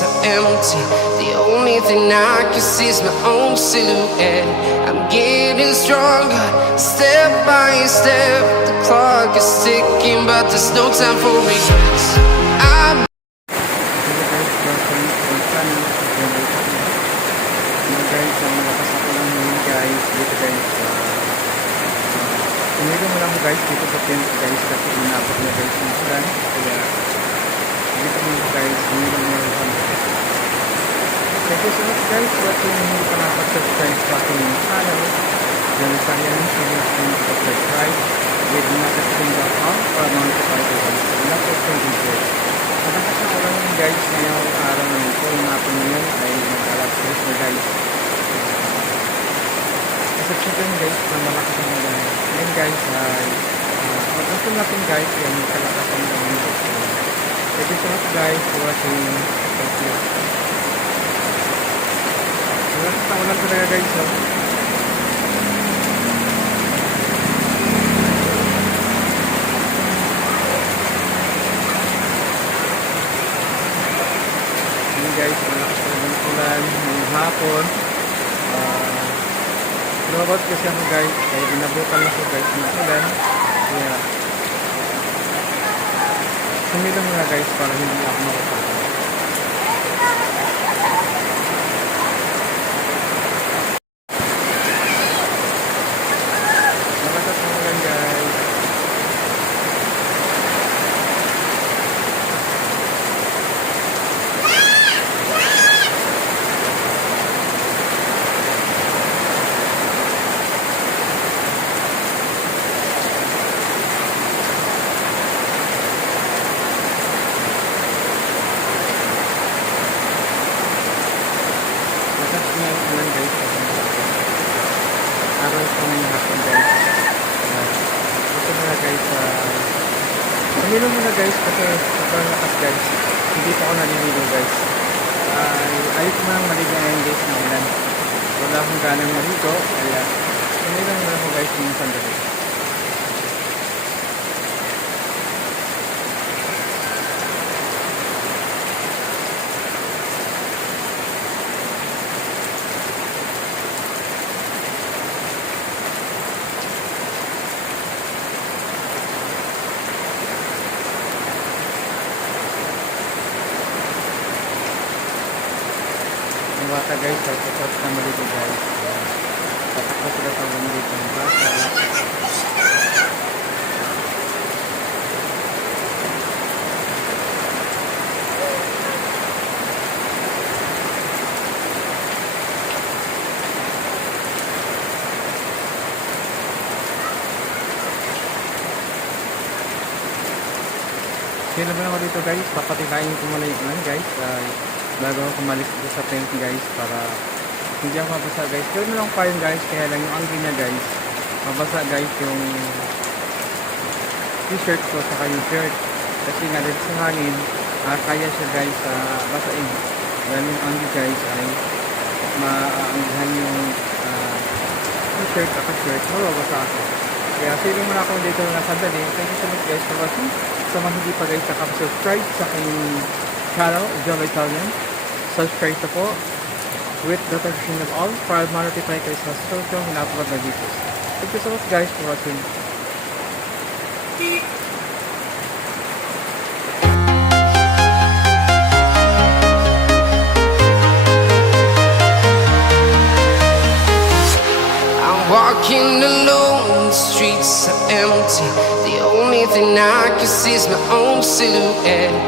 streets are empty. The only thing I can see is my own silhouette. I'm getting stronger, step by step. The clock is ticking, but there's no time for regrets. I'm Tumigil mo lang guys dito sa tent guys kasi inabot na guys yung ulan. Kaya dito mo guys, tumigil mo lang. Thank you so much guys for watching. Hindi pa nakapag-subscribe sa aking channel. Yan sa yan, subscribe with notification.com para ma-notify ko guys. Lahat of trending videos. Matakas na ulan yun guys ngayong araw na ito. Yung natin yun ay mag-alas na guys. Saksikan guys na malakas ang ulan. Ngayon guys ay mag-assume natin guys yung kalakasan ng ulan. Thank you so much guys for watching. Thank you. Malakas ang ulan talaga guys. Ngayon guys, malakas ang ulan ngayong hapon. Lumabas kasi ako guys, ay inabutan ako guys ng ulan. Kaya sumilang nga guys para hindi ako makapagod. Malakas ang ulan guys. Araw pa ngayong hapon guys. Ito muna guys. Pamilo muna guys kasi sobrang lakas guys. Hindi pa ako naliligo guys. Ayos mo lang maligo ngayon guys na ulan. Wala akong ganang maligo. Kaya pamilo muna ako guys yung sandali. Yung bata guys, tapos na maligo guys. Tatakbo sila sa maligo ng bata. Sino ba naman dito guys? Papatilayin ko muna yung ulan guys. Bago ako kumalis dito sa tent guys para hindi ako mabasa guys. Pero mo lang pa yun guys, kaya lang yung angin niya guys. Mabasa guys yung t-shirt ko saka yung shirt. Kasi nga dito sa hangin, kaya siya guys basain. Dahil yung angin guys ay maanggihan yung t-shirt saka shirt. Mababasa ako. Kaya feeling mo na ako dito na sandali. Thank you so much guys for watching. Sa mga hindi pa guys nakapag-subscribe sa aking channel, John Italian. Subscribe na po with notification of all para ma-notify kayo sa social na-upload na videos. Thank you so much guys for watching. I'm walking alone, the streets are empty. The only thing I can see is my own silhouette.